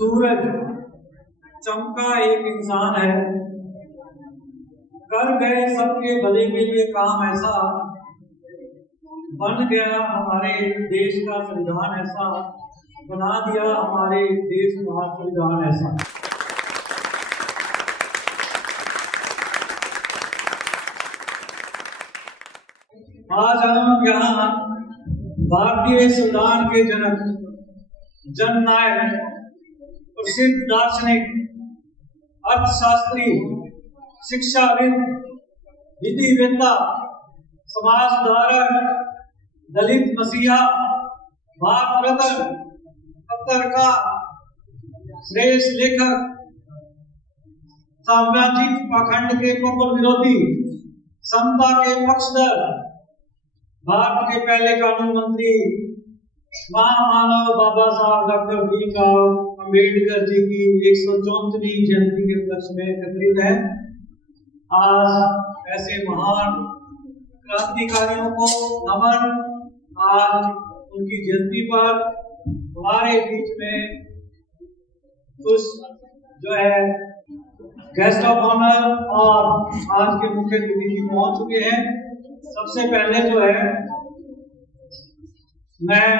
सूरज चमका एक इंसान है, कर गए सबके भले के लिए काम ऐसा, बन गया हमारे देश का संविधान ऐसा, बना दिया हमारे देश का संविधान ऐसा। आज हम यहाँ भारतीय संविधान के जनक, जननायक, प्रसिद्ध दार्शनिक, अर्थशास्त्री, शिक्षाविद, विधिवेत्ता, समाज सुधारक, दलित मसीहा, भारत रत्न, पत्रकार, श्रेष्ठ लेखक, साम्राज्यिक पाखंड के प्रबल विरोधी, समता के पक्षधर, भारत के पहले कानून मंत्री, महामानव बाबा साहब डॉक्टर भीमराव अम्बेडकर जी की 134वीं जयंती के उपलक्ष्य में एकत्रित है। आज ऐसे महान क्रांतिकारियों को नमन। आज उनकी जयंती पर हमारे बीच में कुछ जो है गेस्ट ऑफ ऑनर और आज के मुख्य अतिथि पहुंच चुके हैं। सबसे पहले जो है मैं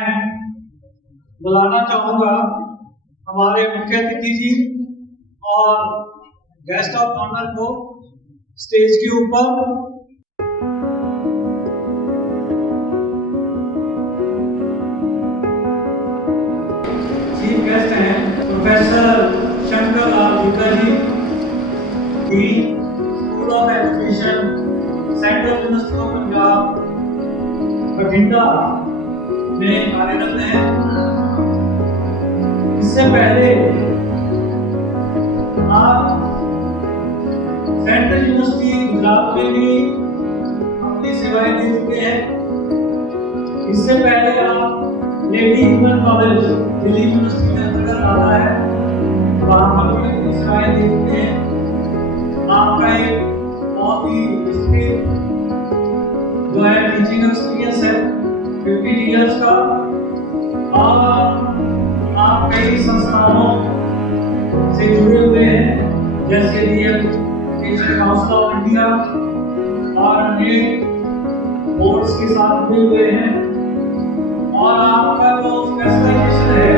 बुलाना चाहूंगा हमारे मुख्य अतिथि जी और गेस्ट ऑफ ऑनर को स्टेज के ऊपर। चीफ गेस्ट हैं professor Shankar Lal Gupta ji, dean school of education, central university of Punjab, Bathinda में कार्यरत हैं। इससे पहले आप सेंट्रल यूनिवर्सिटी गुजरात में भी अपनी सेवाएं दे चुके हैं। इससे पहले आप lady human college Delhi university के अंतर्गत आता है, वहां पर भी अपनी सेवाएं दे चुके हैं। आपका एक बहुत ही विस्तृत जो है टीचिंग एक्सपीरियंस है 50 इयर्स का, और आप कई संस्थानों से जुड़े हुए हैं जैसे टीचर काउंसिल ऑफ इंडिया और अन्य बोर्ड्स के साथ जुड़े हुए हैं। और आपका जो स्पेशलाइजेशन है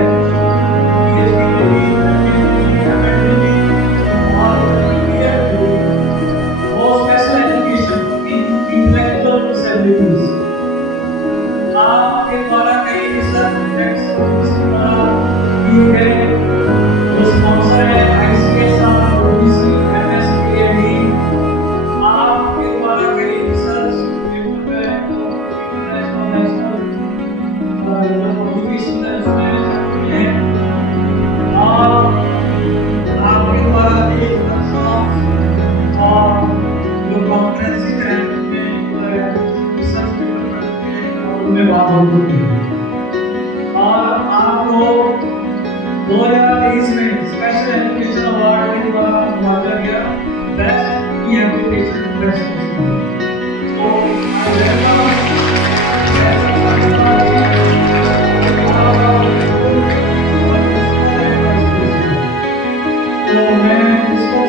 आपके द्वारा कई रिसर्च प्रोजेक्ट्स किए गए, जो स्पॉन्सर है ICSR, OBC, MSPAD। आपके द्वारा कई रिसर्च पेपर इंटरनेशनल पब्लिकेशन हैं, और आपके द्वारा एक वर्कशॉप और जो कॉन्फ्रेंसेस हैं में बात होती है। और आपको 2023 में स्पेशल एजुकेशन अवार्ड के द्वारा नवाजा गया बेस्ट ई एजुकेशन प्रोफेशनल। तो मैं इसको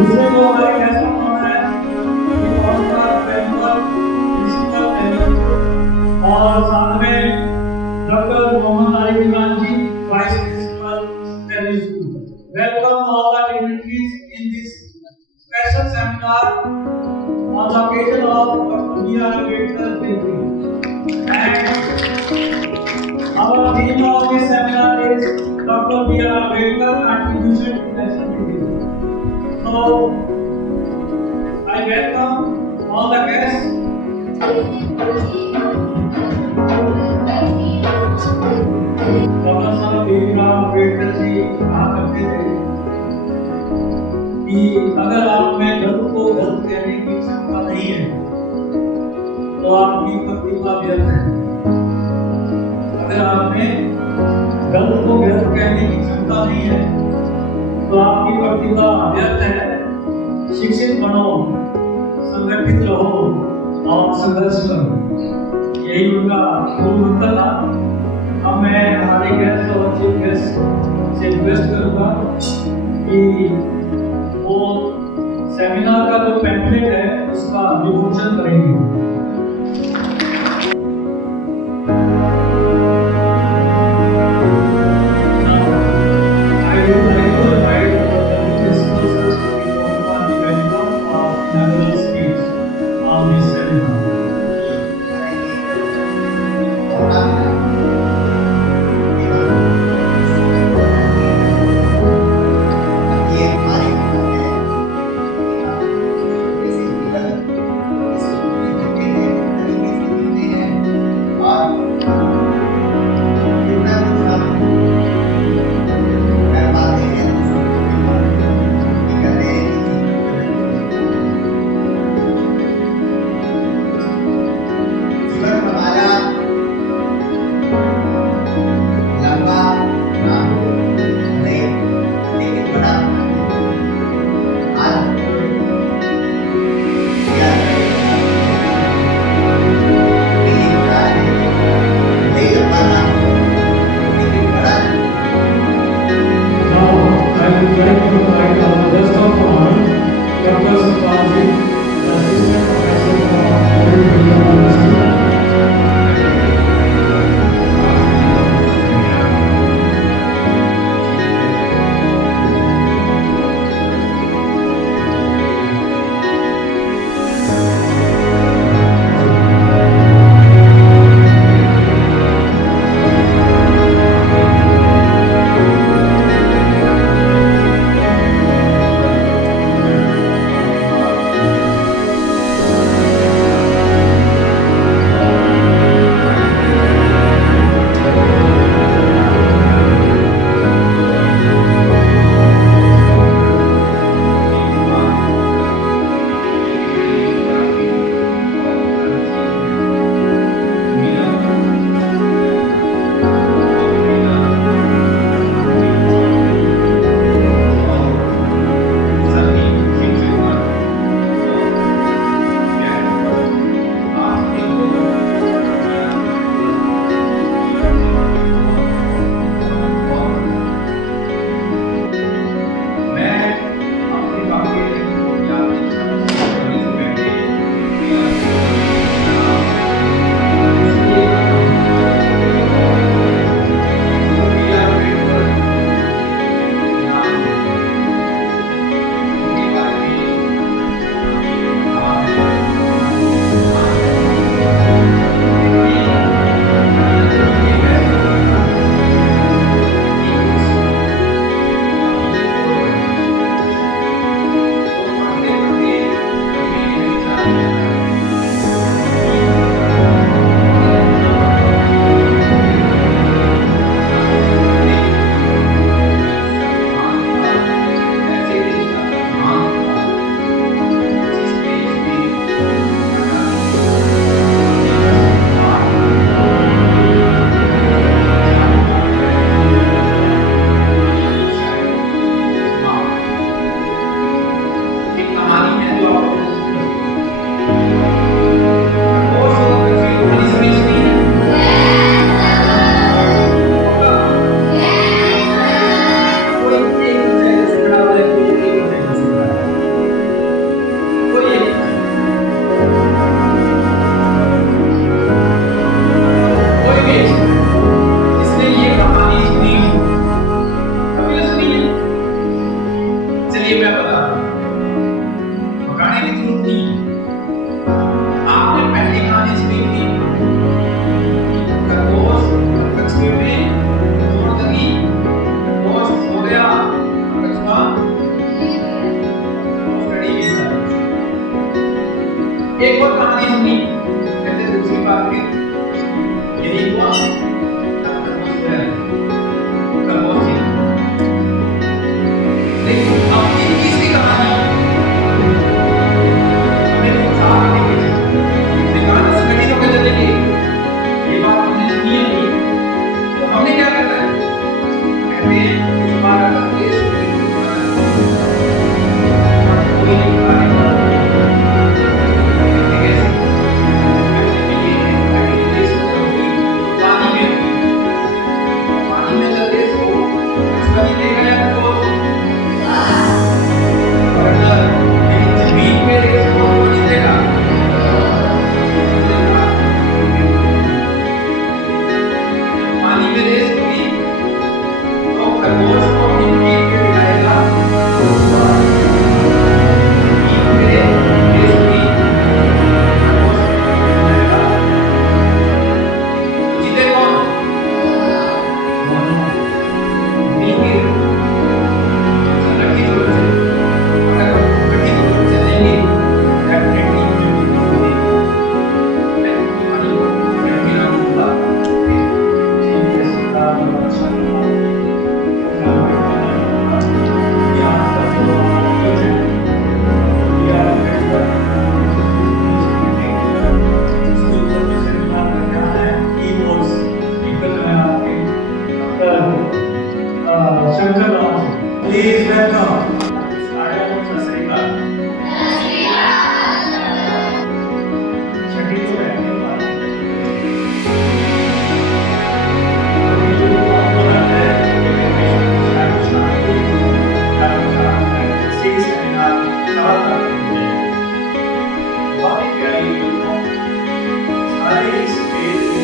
दूसरे जो हमारे गेस्ट ऑफ ऑनर है और साथ में Dr. Mohammad Ali Diwanji, Vice Principal, Delhi School. Welcome all the dignitaries in this special seminar on the occasion of Dr. B.R. Ambedkar's birthday. And our theme of this seminar is Dr. B.R. Ambedkar contribution to national unity. So, I welcome all the guests. बाबा साहब भीमराव अम्बेडकर जी कहा करते थे कि अगर आप में गलत को गलत कहने की क्षमता नहीं है तो आपकी प्रतिभा व्यर्थ है। अगर आप में गलत को गलत कहने की क्षमता नहीं है तो आपकी प्रतिभा व्यर्थ है। शिक्षित बनो, संगठित रहो और संघर्ष करो, यही उनका मूल मंत्र था। अब मैं हमारे गेस्ट और चीफ गेस्ट से रिक्वेस्ट करूंगा कि वो सेमिनार का जो पैम्फलेट है उसका विमोचन करेंगे।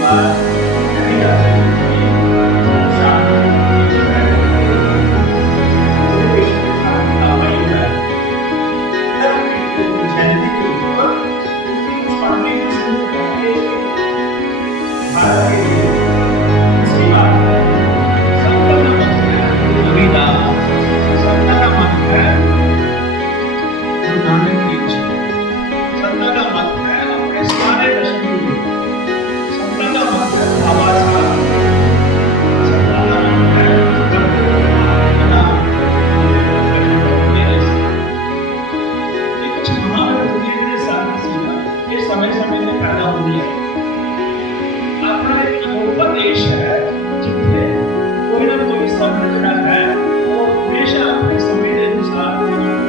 बात नहीं कर सकते कि शांत जो है देश के साथ लापरवाही है धर्म की जयंती के ऊपर उनकी कुछ कॉन्ट्रीब्यूशन होंगे भारत के लिए इसकी बात है संपन्न मत है रविदास संपन्न मत है गुरु नानक देव जी संपन्न का मत है अपने सारे दशकों संपन्न का मत है बाबा साहब संपन्न का मत है बना ये कुछ महाविद्यालय के साथ सीधा ये समय समय में पैदा हुई है अपना एक अनोखा देश है जिसमें कोई ना कोई संरचना है और हमेशा अपने समय के अनुसार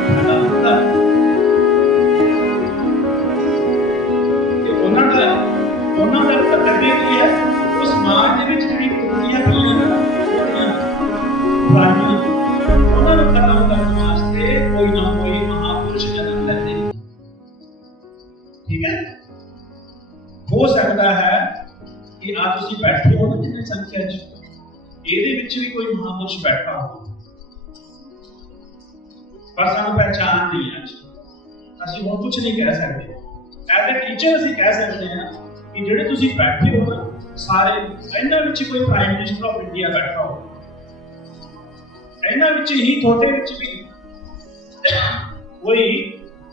पैदा होता है ये ਉਹਨਾਂ ਦਾ ਕਰਤੱਵ ਕੀ ਹੈ ਉਸ ਸਮਾਜ ਦੇ ਵਿੱਚ ਜਿਹੜੀ ਕੁੜੀਆਂ ਪਈਆਂ ਨਾ ਪੁਰਾਣੀਆਂ ਉਹਨਾਂ ਨੂੰ ਖਤਮ ਕਰਨ ਵਾਸਤੇ ਕੋਈ ਨਾ ਕੋਈ ਮਹਾਪੁਰਸ਼ ਜਨਮ ਲੈਂਦੇ ਠੀਕ ਹੈ ਹੋ ਸਕਦਾ ਹੈ ਕਿ ਆ ਤੁਸੀਂ ਬੈਠੇ ਹੋ ਨਾ ਜਿੰਨੀ ਸੰਖਿਆ ਚ ਇਹਦੇ ਵਿੱਚ ਵੀ ਕੋਈ ਮਹਾਪੁਰਸ਼ ਬੈਠਾ ਹੋ ਪਰ ਸਾਨੂੰ ਪਹਿਚਾਨ ਨਹੀਂ ਹੈ ਅਸੀਂ ਹੁਣ ਕੁਝ ਨਹੀਂ ਕਹਿ ਸਕਦੇ ਐਜ਼ ਅ ਟੀਚਰ ਅਸੀਂ ਕਹਿ ਸਕਦੇ ਹਾਂ ਕਿ ਜਿਹੜੇ ਤੁਸੀਂ ਬੈਠੇ ਹੋ ਨਾ ਸਾਰੇ ਇਹਨਾਂ ਵਿੱਚ ਕੋਈ ਪ੍ਰਾਈਮ ਮਿਨਿਸਟਰ ਆਫ ਇੰਡੀਆ ਬੈਠਾ ਹੋ ਇਹਨਾਂ ਵਿੱਚ ਹੀ ਤੁਹਾਡੇ ਵਿੱਚ ਵੀ ਕੋਈ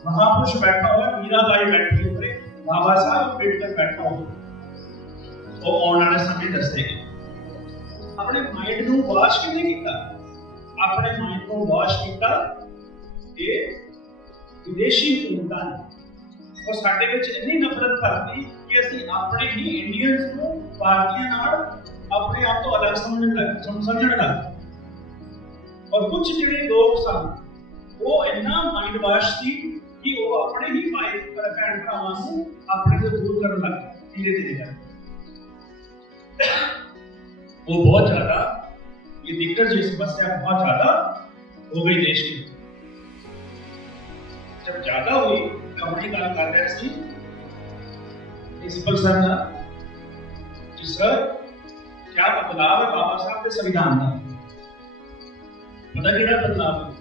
ਮਹਾਪੁਰਸ਼ ਬੈਠਾ ਹੋਇਆ ਮੀਰਾਬਾਈ ਬੈਠੀ ਹੋਵੇ ਬਾਬਾ ਸਾਹਿਬ ਅੰਬੇਡਕਰ ਬੈਠਾ ਹੋਵੇ ਉਹ ਆਉਣ ਵਾਲੇ ਸਮੇਂ ਦੱਸੇਗੇ ਆਪਣੇ ਮਾਈਂਡ ਨੂੰ ਵਾਸ਼ ਕਿਵੇਂ ਕੀਤਾ ਆਪਣੇ ਮਾਈਂਡ ਨੂੰ ਵਾਸ਼ ਕੀਤਾ ਇਹ ਵਿਦੇਸ਼ੀ ਹੁਕੂਮਤਾਂ ਨੇ ਉਹ ਸਾਡੇ ਵਿੱਚ ਇੰਨੀ ਨਫ਼ਰਤ ਕਰਦੀ ਕਿ ਅਸੀਂ ਆਪਣੇ ਹੀ ਇੰਡੀਅਨਸ ਨੂੰ ਭਾਰਤੀਆਂ ਨਾਲ ਆਪਣੇ ਆਪ ਤੋਂ ਅਲੱਗ ਸਮਝਣ ਲੱਗ ਔਰ ਕੁਝ ਜਿਹੜੇ ਲੋਕ ਸਨ ਉਹ ਇੰਨਾ ਮਾਈਂਡ ਵਾਸ਼ ਸੀ ਕਿ ਉਹ ਆਪਣੇ ਹੀ ਭਾਈ ਭੈਣ ਭਰਾਵਾਂ ਨੂੰ ਆਪਣੇ ਤੋਂ ਦੂਰ ਕਰਨ ਲੱਗ ਧੀਰੇ ਧੀਰੇ वो बहुत ज्यादा ये दिक्कत जो समस्या बहुत ज्यादा हो गई देश की जब ज्यादा हुई कंपनी का कर रहे थे प्रिंसिपल सर का जी सर क्या बदलाव है बाबा साहब के संविधान का पता क्या बदलाव है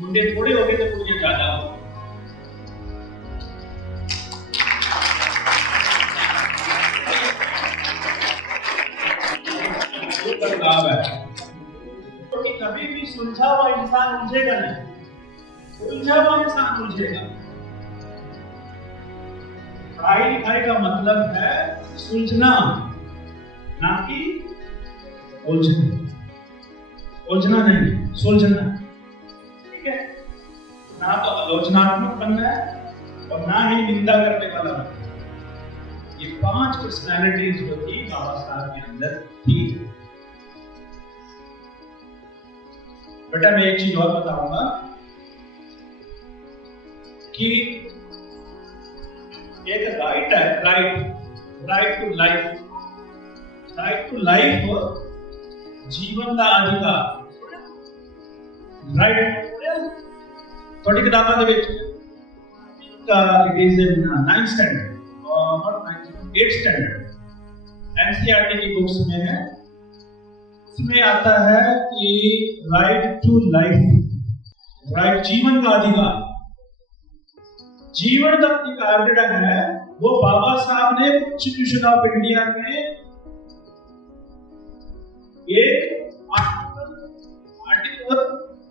मुंडे थोड़े हो गए तो कुड़ियां ज्यादा हो बदलाव है क्योंकि कभी भी सुलझा हुआ इंसान उलझेगा नहीं उलझा हुआ इंसान उलझेगा पढ़ाई लिखाई का मतलब है सुलझना ना कि उलझना नहीं सुलझना ठीक है ना तो आलोचनात्मक बनना है और ना ही निंदा करने वाला बनना ये 5 पर्सनैलिटीज जो थी बाबा साहब के अंदर थी बेटा मैं एक चीज और बताऊंगा कि एक राइट है राइट टू लाइफ जीवन का अधिकार राइट थोड़ी किताबों के which it is in 9th standard और नॉट 8th स्टैंडर्ड एनसीईआरटी की बुक्स में है उसमें आता है कि राइट टू लाइफ राइट जीवन का अधिकार जीवन का अधिकार जो है वो बाबा साहब ने कॉन्स्टिट्यूशन ऑफ इंडिया में एक आर्टिकल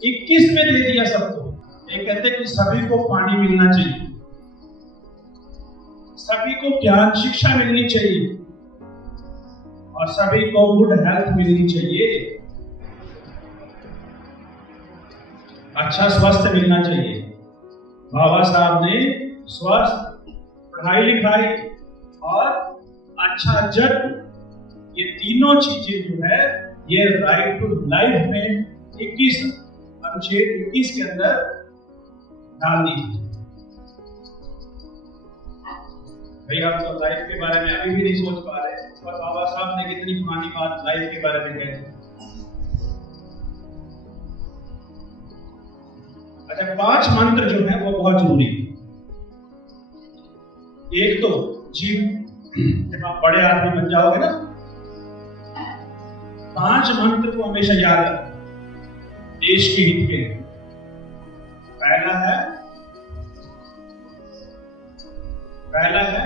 21 में दे दिया सबको ये कहते हैं कि सभी को पानी मिलना चाहिए सभी को ज्ञान शिक्षा मिलनी चाहिए और सभी को गुड हेल्थ मिलनी चाहिए अच्छा स्वास्थ्य मिलना चाहिए बाबा साहब ने स्वास्थ्य पढ़ाई लिखाई और अच्छा जन्म ये तीनों चीजें जो है ये राइट टू लाइफ में 21 अनुच्छेद 21 के अंदर डाल दी भैया आप तो लाइफ के बारे में अभी भी नहीं सोच पा रहे और बाबा साहब ने कितनी पुरानी बात लाइफ के बारे में कही अच्छा 5 मंत्र जो है वो बहुत जरूरी है एक तो जब आप बड़े आदमी बन जाओगे ना, 5 मंत्र को हमेशा याद रखना देश के हित के लिए। पहला है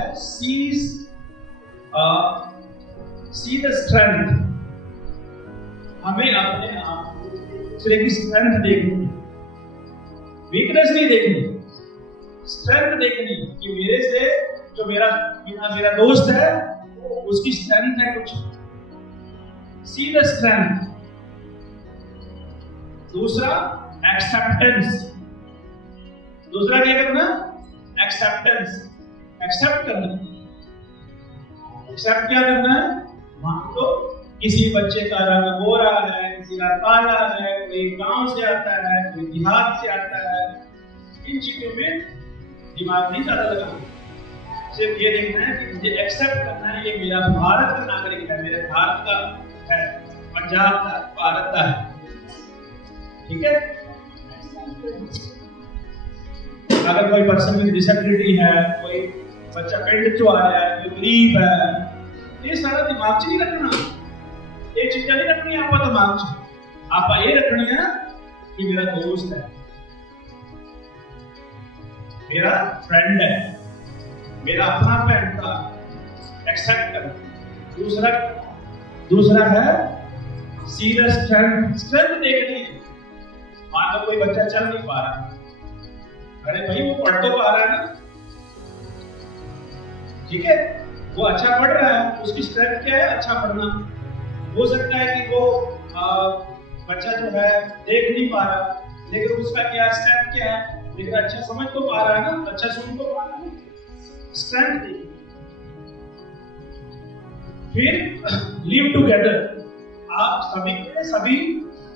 सी द स्ट्रेंथ। हमें अपने आप को दूसरे की स्ट्रेंथ देखनी, वीकनेस नहीं देखनी, स्ट्रेंथ देखनी कि मेरे से जो मेरा दोस्त है उसकी स्ट्रेंथ है कुछ। See the strength. दूसरा एक्सेप्टेंस। दूसरा क्या करना? एक्सेप्टेंस। एक्सेप्ट करना। एक्सेप्ट क्या करना है? मान लो किसी बच्चे का रंग गोरा है, किसी का काला है, कोई गांव से आता है, कोई देहात से आता है, इन चीजों में दिमाग नहीं ज्यादा लगाना। सिर्फ ये देखना है कि मुझे एक्सेप्ट करना है, ये मेरा भारत का नागरिक है, मेरे भारत का है, पंजाब का, भारत का है। ठीक है? अगर कोई पर्सन में डिसेबिलिटी है, कोई बच्चा पेट चुआ रहा है, कोई गरीब है, ये सारा दिमाग से नहीं रखना। ये चीजें नहीं रखनी आपका दिमाग से। आप ये रखनी है कि मेरा दोस्त है, मेरा फ्रेंड है, मेरा अपना फ्रेंड था, एक्सेप्ट कर। दूसरा है सी द स्ट्रेंथ। स्ट्रेंथ देखनी है। मान लो कोई बच्चा चल नहीं पा रहा, अरे भाई वो पढ़ तो पा रहा है ना, ठीक है, वो अच्छा पढ़ रहा है, उसकी स्ट्रेंथ क्या है? अच्छा पढ़ना। हो सकता है कि वो बच्चा जो है देख नहीं पा रहा, लेकिन उसका क्या स्ट्रेंथ क्या है? लेकिन अच्छा समझ तो पा रहा है ना, अच्छा सुन तो पा रहा है। स्ट्रेंथ थी। फिर लिव टुगेदर। आप सभी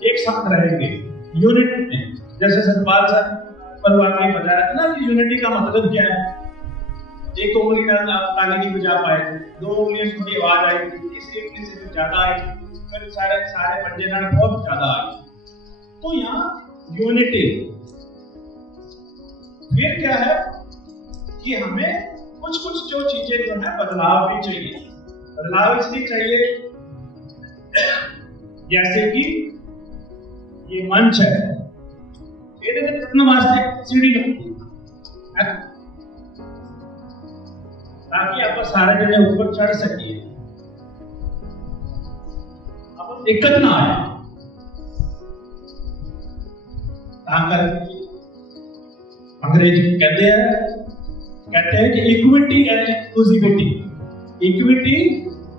एक साथ रहेंगे यूनिट में। जैसे सतपाल सर परिवार ने बताया था ना कि यूनिटी का मतलब क्या है। एक उंगली में आप ताली नहीं बजा पाए, 2 उंगलियों से थोड़ी आवाज आई, तीसरी उंगली से कुछ ज्यादा आई, फिर सारे पंजे ना बहुत ज्यादा आई। तो यहाँ यूनिटी। फिर क्या है कि हमें कुछ जो चीजें जो है बदलाव भी चाहिए। बदलाव इसलिए चाहिए जैसे कि ये मंच है, ये कितना वास्ते सीढ़ी लगती है ताकि आप सारे जने ऊपर चढ़ सकिए, आपको दिक्कत ना आए। अंग्रेजी कहते हैं कि equity and inclusivity. Equity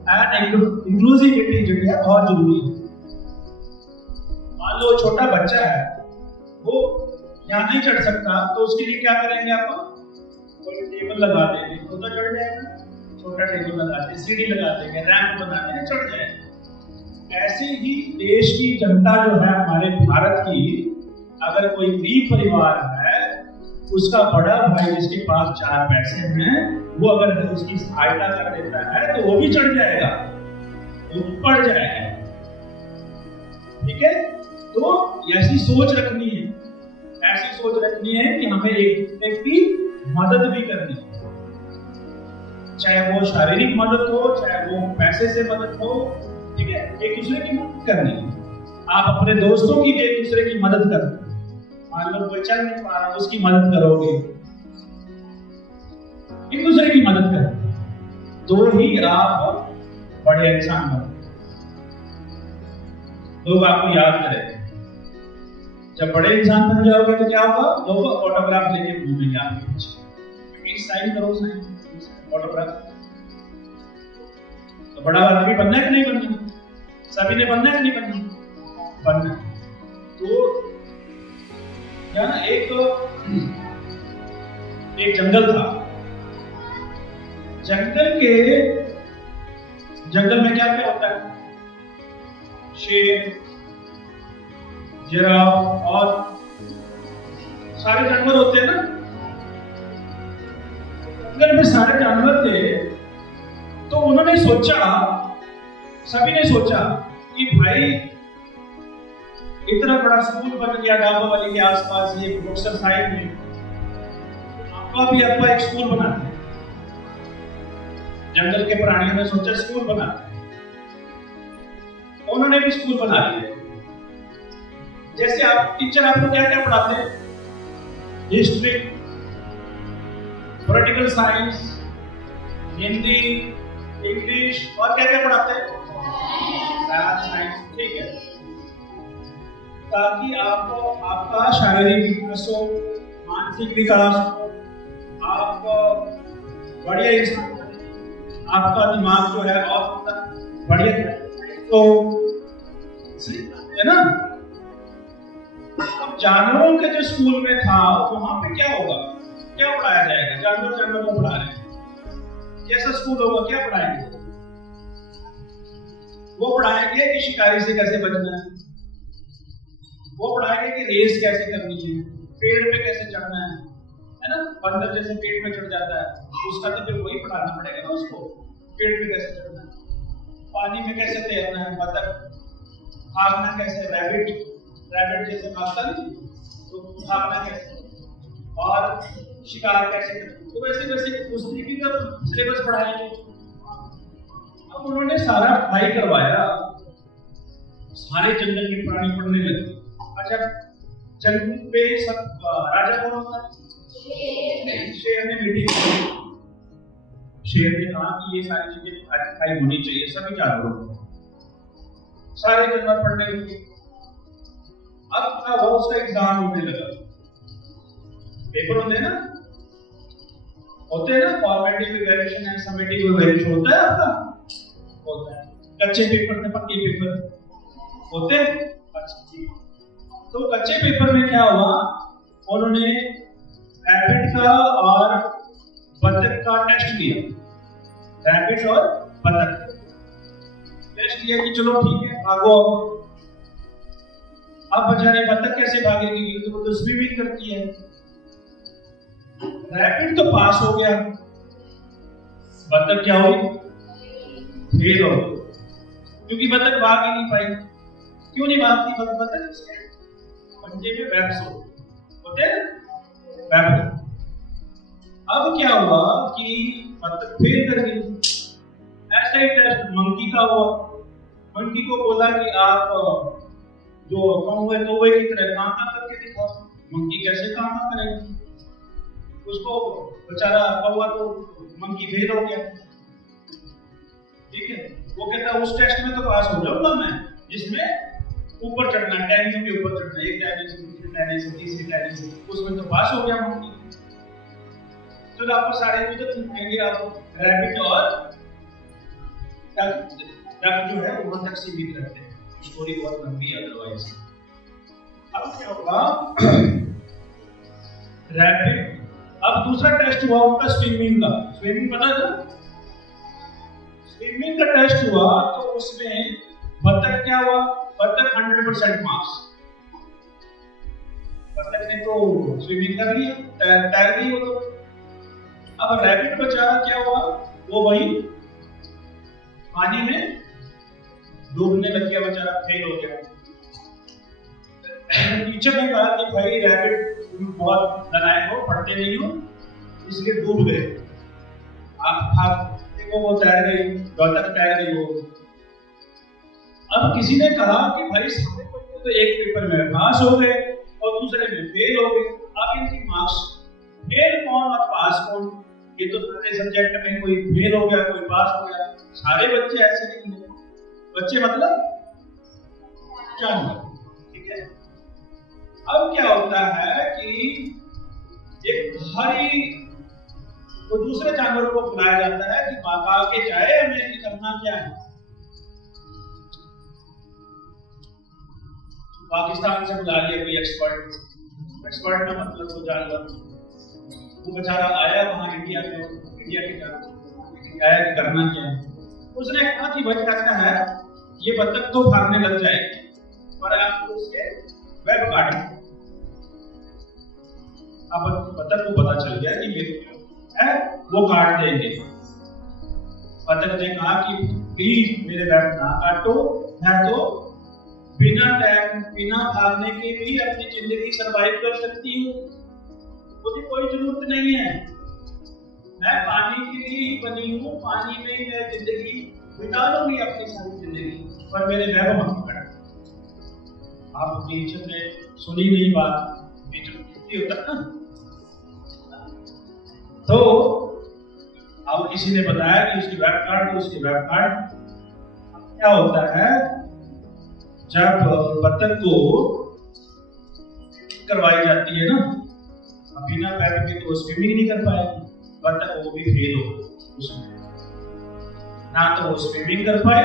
and inclusivity जो है बहुत जरूरी है। मान लो छोटा बच्चा है, वो यहाँ नहीं चढ़ सकता, तो उसके लिए क्या करेंगे? आप कोई टेबल लगा देंगे तो चढ़ जाएगा, छोटा टेबल लगाते हैं, सीढ़ी लगा देंगे, रैंप बनाते हैं, चढ़ जाएगा। ऐसे ही देश की जनता जो है हमारे भारत की, अगर कोई गरीब परिवार है, उसका बड़ा भाई जिसके पास 4 पैसे हैं, वो अगर उसकी सहायता कर देता है तो वो भी चढ़ जाएगा, वो बढ़ जाएगा। ठीक है? तो ऐसी सोच रखनी है, ऐसी सोच रखनी है कि हमें एक दूसरे की मदद भी करनी है, चाहे वो शारीरिक मदद हो, चाहे वो पैसे से मदद हो। ठीक है? एक दूसरे की मदद करनी है। आप अपने दोस्तों की भी एक दूसरे की मदद करो। मान लो कोई चल नहीं पा रहा, उसकी मदद करोगे, एक दूसरे की मदद करो, तो ही आप बड़े इंसान बनो। लोग आपको याद करेंगे। जब बड़े इंसान बन जाओगे तो क्या होगा? लोग ऑटोग्राफ लेके घूमेंगे आपके पीछे, साइन करो, साइन ऑटोग्राफ। तो बड़ा आदमी बनना है कि नहीं बनना? सभी ने बनना है कि नहीं बनना? बनना। तो क्या ना, एक जंगल था। जंगल में क्या क्या होता है? शेर, जिराफ और सारे जानवर होते हैं ना। जंगल में सारे जानवर थे, तो उन्होंने सोचा, सभी ने सोचा कि भाई इतना बड़ा स्कूल बन गया डाबावाली के आसपास, ये बॉक्सर साइड में, आपका भी आपका एक स्कूल बनाते हैं। जंगल के प्राणियों ने सोचा स्कूल बनाते हैं, उन्होंने भी स्कूल बना लिया। जैसे आप टीचर आपको क्या क्या पढ़ाते हैं? History, political science, Hindi, English और क्या क्या पढ़ाते हैं? मैथ, साइंस, ठीक है, ताकि आपको आपका शारीरिक विकास हो, मानसिक विकास हो, आप बढ़िया इंसान, आपका दिमाग जो है और बढ़िया तो है ना। अब जानवरों के जो स्कूल में था वहां पे क्या होगा, क्या पढ़ाया जाएगा? जानवर को पढ़ा रहे हैं, कैसा स्कूल होगा, क्या पढ़ाएंगे? वो पढ़ाएंगे कि शिकारी से कैसे बचना है, वो पढ़ाएंगे कि रेस कैसे करनी है, पेड़ पे कैसे चढ़ना है ना। बंदर जैसे पेड़ पे चढ़ जाता है उसका तो फिर वही पढ़ाना पड़ेगा ना उसको, पेड़ पे कैसे चढ़ना है, पानी में कैसे तैरना है, बतख भागना कैसे, रैबिट जैसे भागता नहीं तो भागना कैसे, और शिकार कैसे करना, तो वैसे वैसे उसने भी तो सिलेबस पढ़ाएंगे। अब उन्होंने सारा पढ़ाई करवाया, सारे जंगल के प्राणी पढ़ने लगे। अच्छा, जंगल पे सब राजा कौन होता है? शेर ने मीटिंग की, शेर ने कहा कि ये सारी चीजें खाई होनी चाहिए सभी जानवरों को, सारे जानवर पढ़ने लगे। अब क्या हुआ, उसका एग्जाम होने लगा, पेपर होते हैं ना, formative evaluation and summative evaluation होता है आपका, होता है। कच्चे पेपर में पक्के पेपर होते हैं। तो कच्चे पेपर में क्या हुआ, उन्होंने रैबिट का और बतख का टेस्ट लिया, रैबिट और बतख टेस्ट लिया कि चलो ठीक है भागो। अब बेचारे बतख कैसे भागेगी, तो वो तो स्विमिंग करती है। रैबिट तो पास हो गया, बतख क्या हुई? फेल हो गई, क्योंकि बतख भाग ही नहीं पाई। क्यों नहीं भागती बतख? उसके पंजे में वेब्स होते हैं, वेब। अब क्या हुआ कि बतख फेल कर गई। ऐसा ही टेस्ट मंकी का हुआ, मंकी को बोला कि आप जो कौवे की तरह काम करके दिखाओ। मंकी कैसे काम करेगी, उसको बेचारा कौवा तो मंकी फेल हो गया, ठीक है। वो कहता उस टेस्ट में तो पास हो जाऊंगा मैं जिसमें ऊपर चढ़ना, टहनियों के ऊपर चढ़ना, एक टहनी से दूसरी टहनी से तीसरी टहनी से, उसमें तो पास हो गया मंकी। तो आपको सारे भी तो पूछेंगे, आप रैबिट और डक जो है वहां तक सीमित रहते हैं, स्टोरी बहुत लंबी है अदरवाइज। अब क्या होगा, रैबिट, अब दूसरा टेस्ट हुआ उनका स्विमिंग का। स्विमिंग पता था, स्विमिंग का टेस्ट हुआ तो उसमें बतख क्या हुआ, बतख 100% मार्क्स। बतख ने तो स्विमिंग कर लिया, तैर गई वो तो। अब रैबिट बेचारा क्या हुआ, वो वही पानी में डूबने लग गया, बेचारा फेल हो गया। टीचर ने कहा कि भाई रैबिट तुम बहुत नालायक हो, पढ़ते नहीं हो, इसलिए डूब गए। आप देखो वो तैर गई, बतख तैर गई वो। अब किसी ने कहा कि भाई सारे बच्चे तो एक पेपर में पास हो गए और दूसरे में फेल हो गए, अब इनकी मार्क्स, फेल कौन और पास कौन? ये तो सारे सब्जेक्ट में कोई फेल हो गया कोई पास हो गया, सारे बच्चे ऐसे नहीं है। बच्चे मतलब जानवर, ठीक है। अब क्या होता है कि एक भारी तो दूसरे जानवर को बुलाया जाता है कि बाबा के जाए हमें करना क्या है। पाकिस्तान से बुला लिया कोई एक्सपर्ट का मतलब वो जानवर, वो बेचारा आया वहां इंडिया में, इंडिया के आया कि करना क्या है। उसने कहा कि भाई ऐसा है, ये बतख तो भागने लग जाएगी पर आपको उसके वेब काटना। अब बतख को पता चल गया कि ये है, वो काट देंगे। बतख ने कहा कि प्लीज मेरे वेब ना काटो, मैं तो बिना भागने के भी अपनी जिंदगी सरवाइव कर सकती हूँ, मुझे कोई जरूरत नहीं है, मैं पानी के लिए ही बनी हूँ, पानी में ही मैं जिंदगी बिता लूंगी अपनी सारी जिंदगी, पर मेरे वैभव मत पकड़। आप अपनी इज्जत में सुनी नहीं बात, बीच में होता ना। तो अब किसी ने बताया कि उसकी वेब कार्ड, तो उसकी वेब कार्ड क्या होता है, जब बतख को करवाई जाती है ना, बिना पैर के तो स्विमिंग नहीं कर पाएगी, बतख वो भी फेल हो उसमें, ना तो वो स्विमिंग कर पाए।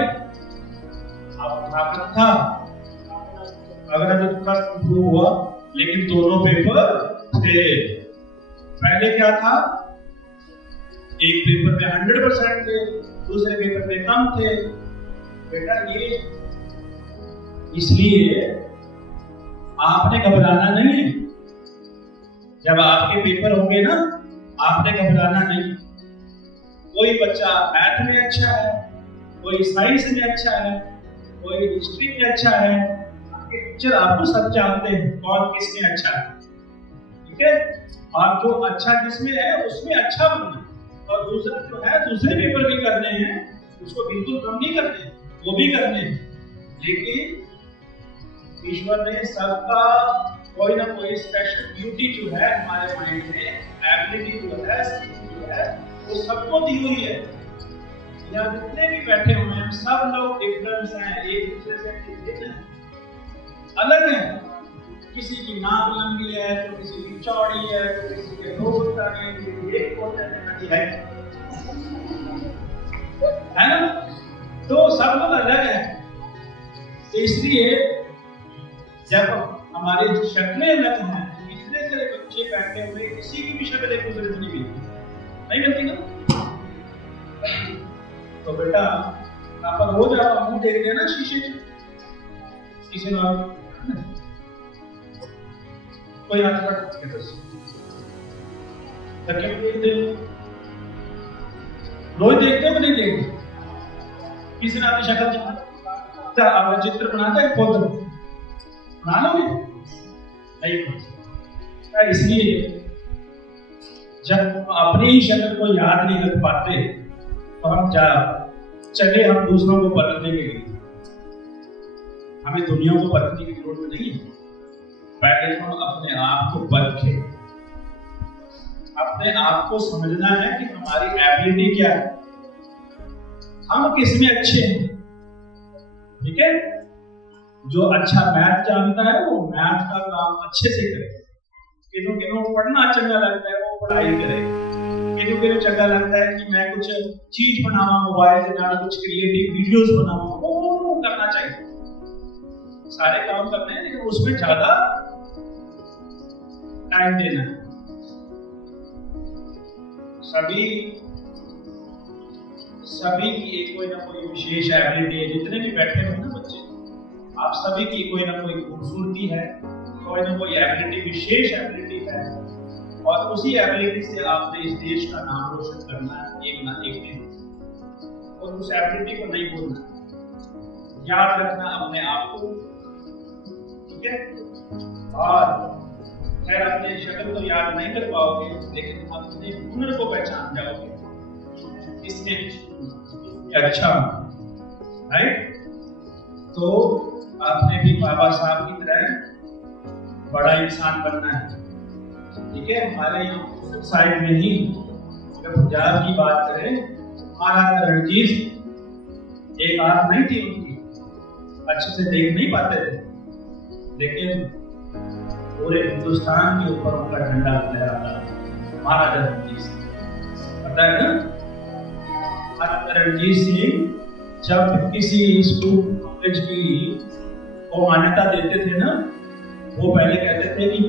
अब ताकत था, अगर उसका इंप्रूव हुआ, लेकिन दोनों पेपर थे। पहले क्या था, एक पेपर में 100% थे, दूसरे पेपर में कम थे। बेटा ये इसलिए आपने घबराना नहीं है। जब आपके पेपर होंगे ना, आपने घबराना नहीं। कोई बच्चा मैथ में अच्छा है, कोई साइंस में अच्छा है, कोई हिस्ट्री में अच्छा है। आपके टीचर आपको सब जानते हैं कौन किसमें अच्छा है, ठीक है। और जो अच्छा जिसमें है उसमें अच्छा बनना, और दूसरा जो है दूसरे पेपर भी करने हैं, उसको बिल्कुल कम नहीं करते, वो भी करने हैं। लेकिन ईश्वर ने सबका कोई ना कोई स्पेशल ब्यूटी जो है हमारे माइंड में, एबिलिटी जो है, स्किल जो है, वो सबको दी हुई है। यहाँ जितने भी बैठे हुए हैं सब लोग डिफरेंस हैं, एक दूसरे से भिन्न हैं, अलग हैं। किसी की नाक लंबी है, तो किसी की चौड़ी है, तो किसी के दो गुत्ताने हैं, किसी की एक कोटने है ना। तो सब लोग अलग हैं। इसलिए जब हमारी शक्लें अलग हैं, इतने सारे बच्चे बैठे हुए, किसी की भी शक्ल एक दूसरे से नहीं मिलती ना। तो बेटा आप रोज आप मुंह देख लेना शीशे में, किसी ने कोई हाथ पकड़ के रोज देखते हो कि नहीं देखते? किसी ने आपकी शक्ल आप चित्र बनाते हैं, पौधे बना लोगे नहीं। इसलिए जब अपनी ही शक्ल को याद नहीं रख पाते तो हम चले हम दूसरों को बदलने के लिए। हमें दुनिया को बदलने की जरूरत नहीं है। पहले तो हम अपने आप को परखें, अपने आप को समझना है कि हमारी एबिलिटी क्या है, हम किसमें अच्छे हैं, ठीक है। जो अच्छा मैथ जानता है वो मैथ का काम अच्छे से करे, किन्हों पढ़ना चंगा लगता है वो पढ़ाई करे, किन्हों चंगा लगता है कि मैं कुछ चीज बनावा मोबाइल से, ना कुछ क्रिएटिव वीडियोस बनावा, वो करना चाहिए। सारे काम करने हैं, लेकिन उसमें ज्यादा टाइम देना है। सभी की एक कोई ना कोई विशेष एबिलिटी है। जितने भी बैठे हुए ना बच्चे, आप सभी की कोई ना कोई खूबसूरती है, कोई ना कोई एबिलिटी, विशेष एबिलिटी है, और उसी एबिलिटी से आपने इस देश का नाम रोशन करना है एक ना एक दिन। और उस एबिलिटी को नहीं भूलना, याद रखना अपने आप को, ठीक है। और खैर अपने शक्ल तो याद नहीं कर पाओगे, लेकिन अपने हुनर को पहचान जाओगे, इसके अच्छा, राइट। तो आपने भी बाबा साहब की तरह बड़ा इंसान बनना है, ठीक है। हमारे यहाँ साइड में ही अगर पंजाब की बात करें, महाराजा रणजीत, एक आंख नहीं थी उनकी, अच्छे से देख नहीं पाते थे, लेकिन पूरे हिंदुस्तान के ऊपर उनका झंडा लहराता था। महाराजा रणजीत सिंह, पता है ना। महाराजा रणजीत सिंह जब किसी स्कूल कॉलेज की वो मान्यता देते थे ना, वो पहले कहते थे कि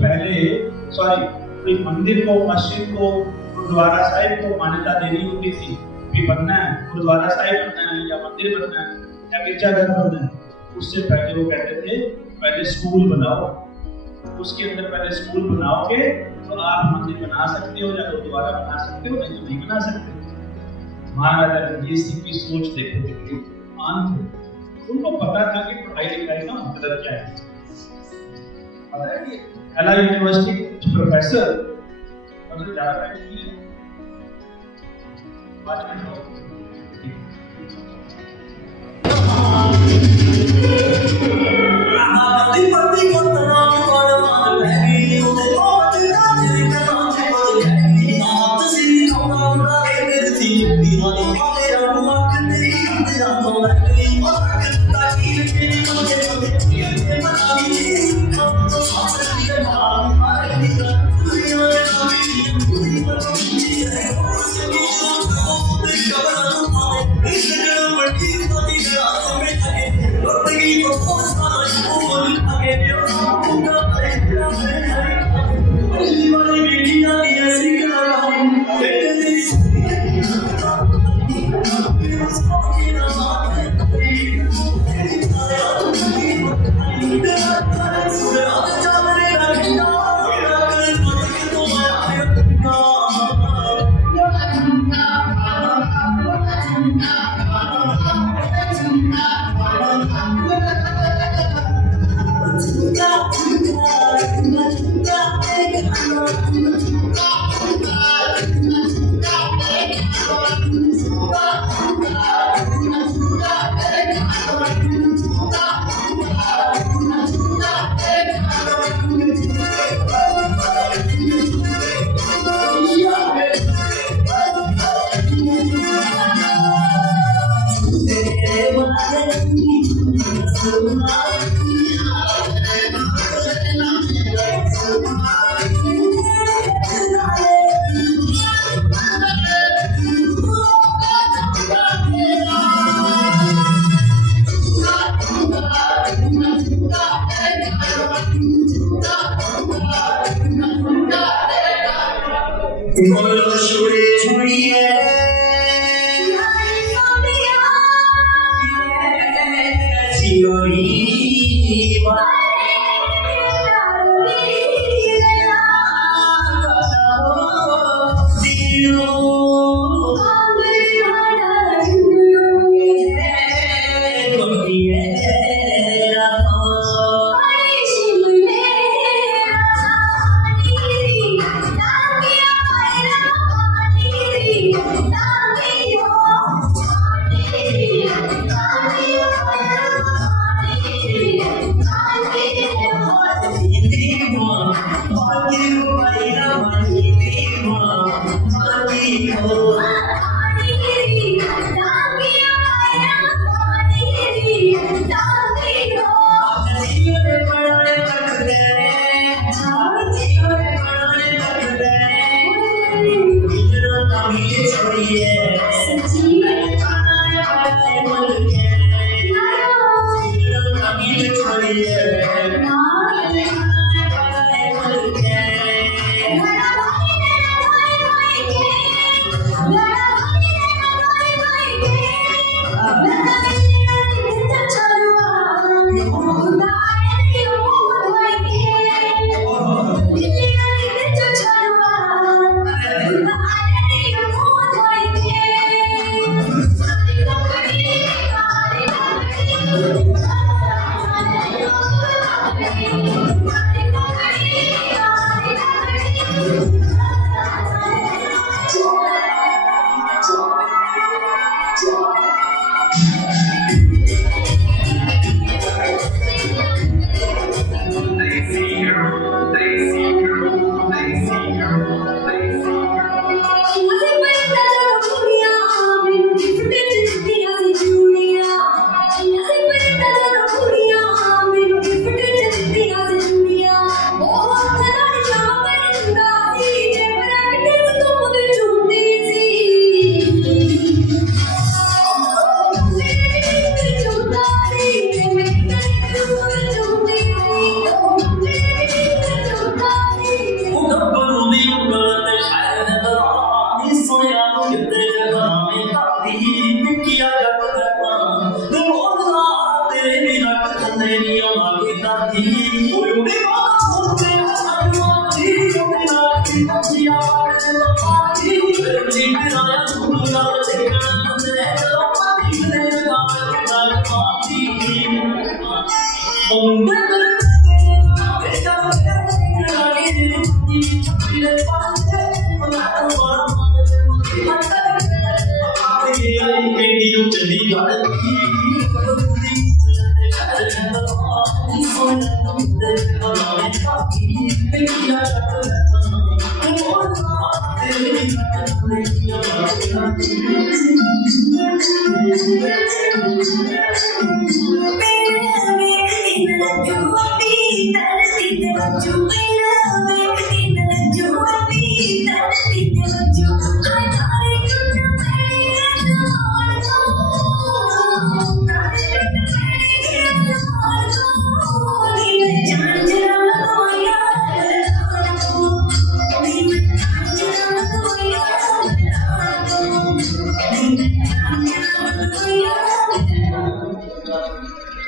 कोई मंदिर को, मस्जिद को, गुरुद्वारा साहिब को मान्यता देनी होती थी भी बनना है, गुरुद्वारा साहिब बनना है या मंदिर बनना है या गिरजाघर बनना है। उससे पहले वो कहते थे पहले स्कूल बनाओ, उसके अंदर पहले स्कूल बनाओगे तो आप मंदिर बना सकते हो या गुरुद्वारा बना सकते हो, नहीं तो नहीं बना सकते। महाराजा रणजीत सिंह की सोच देखो कितनी मान थी। उनको पता था कि पढ़ाई लिखाई का मतलब क्या है। पता है कि एला यूनिवर्सिटी के कुछ प्रोफेसर मतलब ज्यादा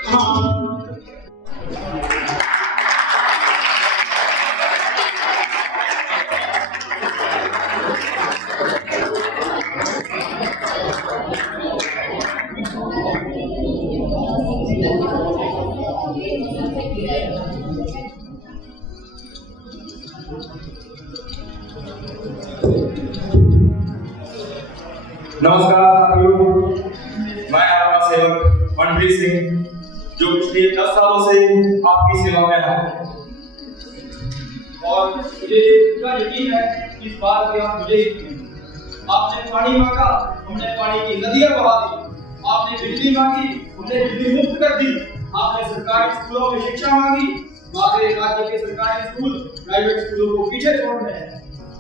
नमस्कार, मैं आपका सेवक मनप्रीत सिंह, जो पिछले 10 सालों से आपकी सेवा में हूँ और मुझे पूरा यकीन है कि इस बात की आप मुझे आपने पानी मांगा, हमने पानी की नदियां बहा दी। आपने बिजली मांगी, हमने बिजली मुफ्त कर दी। आपने सरकारी स्कूलों में शिक्षा मांगी, हमारे राज्य के सरकारी स्कूल प्राइवेट स्कूलों को पीछे छोड़ रहे हैं।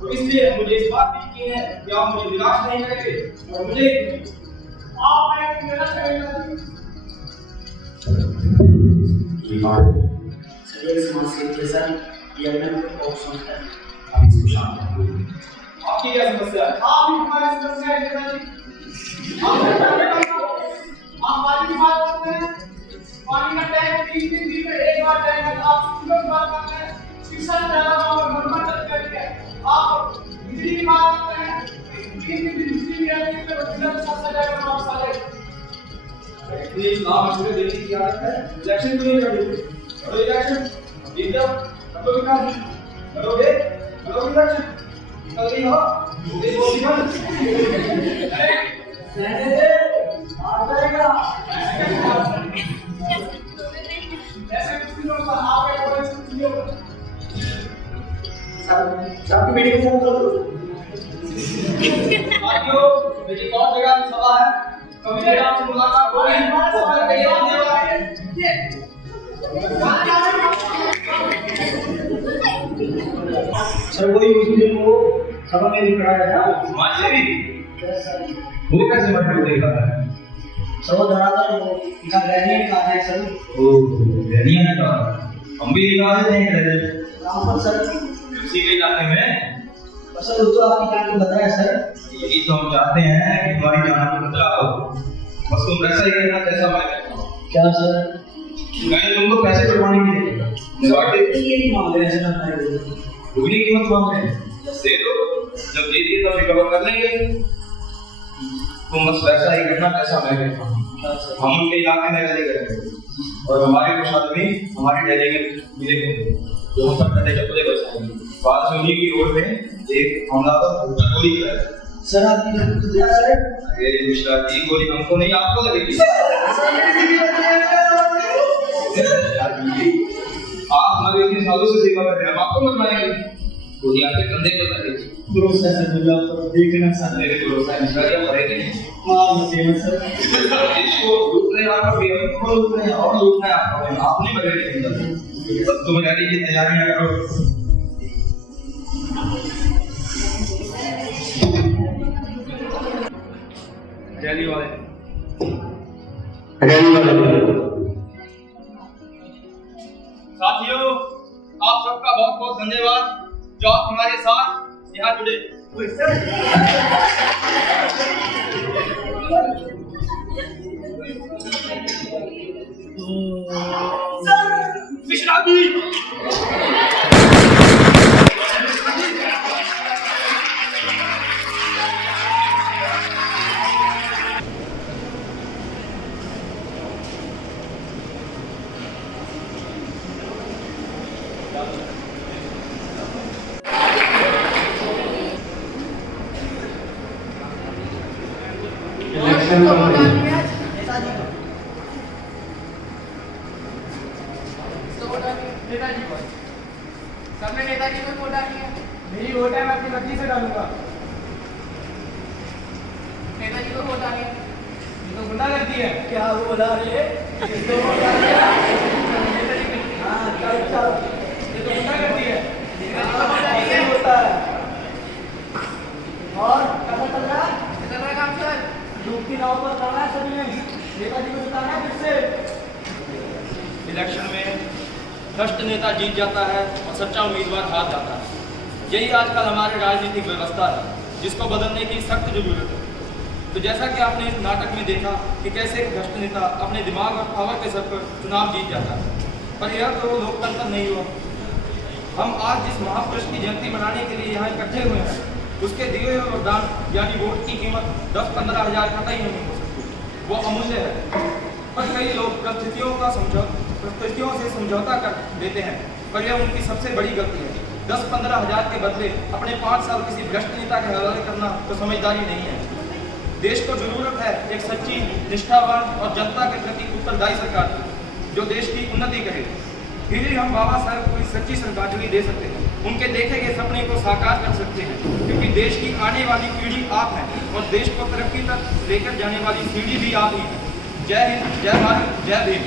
तो इसलिए मुझे इस बात की यकीन है कि आप मुझे निराश नहीं करेंगे और मुझे आप निराश करेंगे। आपकी क्या समस्या है? आप ही हमारी समस्या है। आप पानी की बात करते हैं, पानी का टैंक 3 दिन में एक बार टैंक है। आप स्कूलों की बात करते हैं, शिक्षा ज़्यादा और मरम्मत चल करके आप बिजली की बात करते हैं, 3 दिन बिजली नहीं आती तो बिजली का सबसे ज़्यादा वापस आ जाएगी। ये इस्लाम मुझे देने की आदत है, इलेक्शन को नहीं करेंगे और इलेक्शन जीत जाओ, करो विकास करोगे, करोगे इलेक्शन कल नहीं हो, ये बोली मत। रहने दे, आ जाएगा। ऐसे कुछ नहीं होगा, आपके कोई कुछ नहीं होगा। सबकी मीटिंग में फोन करो। साथियों, मेरी बहुत जगह की सभा है, कभी भी आपसे मुलाकात होगी, और कहीं और नहीं होगा। सर कोई मुस्लिम को सभा में नहीं खड़ा है मानते भी वो कैसे मतलब देगा सब धराधर वो इनका रैली का है सर। ओ रैली है का हम भी निकाल देते हैं रैली काम पर सर इसी के इलाके में सर तो आपकी जान को बताया सर। यही तो हम चाहते हैं कि हमारी जान को खतरा हो, बस तुम वैसा ही करना जैसा मैं कहता हूँ। क्या सर? मैंने तुमको पैसे करवाने के लिए लौटे ये नहीं मांग रहे सर हमारे दुगनी कीमत मांग रहे हैं, दे दो, जब दे दिए तब रिकवर कर लेंगे। तुम बस वैसा ही करना जैसा मैं कहता हूँ। हम उनके इलाके में रैली करेंगे और हमारे कुछ आदमी हमारी रैली में मिलेंगे जो हम सब पहले चप्पलें बचाएंगे। बाद में उन्हीं की ओर में एक हमलावर गोली कराएगा। सर आपकी जान को दिया सर। अरे मिश्रा की गोली हमको नहीं आपको लगेगी। आप हमारे इतने सालों से सेवा कर रहे हैं, आपको मरवाएंगे। गोली आपके कंधे पे लगेगी। भरोसा सर मुझे तो देखना सर। मेरे भरोसा मिश्रा क्या करेंगे? हाँ मुझे सर। इसको लूट रहे हैं आपको, बेवकूफ को लूट रहे हैं और लूटना है आपको। आपने बदले बस तुम रैली की तैयारियां करो। रैली वाले साथियों, आप सबका बहुत बहुत धन्यवाद जो आप हमारे साथ यहाँ जुड़े। विश्रामी सबने नेताजी को वोट डाली है। मेरी वोट है, मैं अपनी मर्जी से डालूंगा। नेताजी को वोट डाली है। ये तो गुंडागर्दी है। क्या वो बता रहे हैं? ये तो हाँ चल ये तो गुंडागर्दी है। ऐसे होता है। और कैसा चल रहा है? चल रहा है काम सर। डूबती नाव पर चलना है सभी ने। नेताजी को जिताना है फिर से। इलेक्शन में भ्रष्ट नेता जीत जाता है और सच्चा उम्मीदवार हार जाता है। यही आजकल हमारी राजनीतिक व्यवस्था है जिसको बदलने की सख्त जरूरत है। तो जैसा कि आपने इस नाटक में देखा कि कैसे एक भ्रष्ट नेता अपने दिमाग और पावर के सर पर चुनाव जीत जाता है, पर यह तो लोकतंत्र नहीं हुआ। हम आज जिस महापुरुष की जयंती मनाने के लिए यहाँ इकट्ठे हुए हैं, उसके दिए हुए वरदान यानी वोट की कीमत 10-15 हज़ार कतई नहीं हो सकती, वो अमूल्य है। पर कई लोग परिस्थितियों से समझौता कर देते हैं, पर यह उनकी सबसे बड़ी गलती है। 10-15 हज़ार के बदले अपने 5 साल किसी भ्रष्ट नेता के हवाले करना तो समझदारी नहीं है। देश को जरूरत है एक सच्ची, निष्ठावान और जनता के प्रति उत्तरदायी सरकार की, जो देश की उन्नति करे। फिर ही हम बाबा साहब को सच्ची श्रद्धांजलि दे सकते हैं, उनके देखे गए सपने को साकार कर सकते हैं, क्योंकि देश की आने वाली पीढ़ी आप हैं और देश को तरक्की तक लेकर जाने वाली सीढ़ी भी आप ही हैं। जय हिंद, जय भारत, जय भीम।